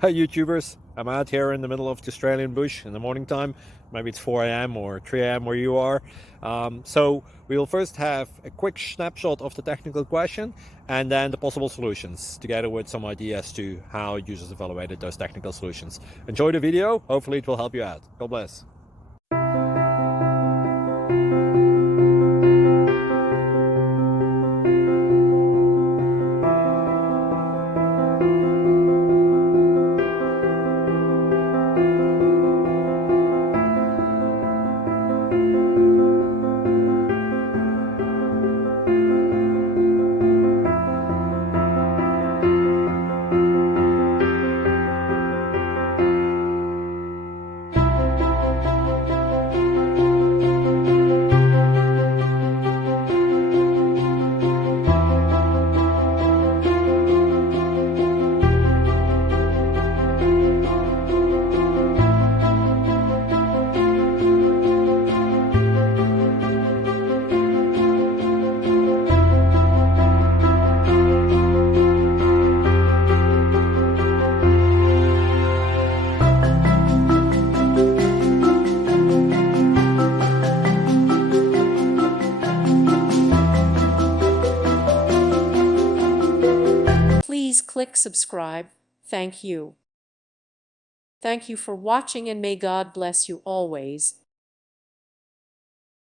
Hi YouTubers, I'm out here in the middle of the Australian bush in the morning time. Maybe it's 4 a.m. or 3 a.m. where you are. So we'll first have a quick snapshot of the technical question and then the possible solutions, together with some ideas to how users evaluated those technical solutions. Enjoy the video, hopefully it will help you out. God bless. Please click subscribe. Thank you. Thank you for watching, and may God bless you always.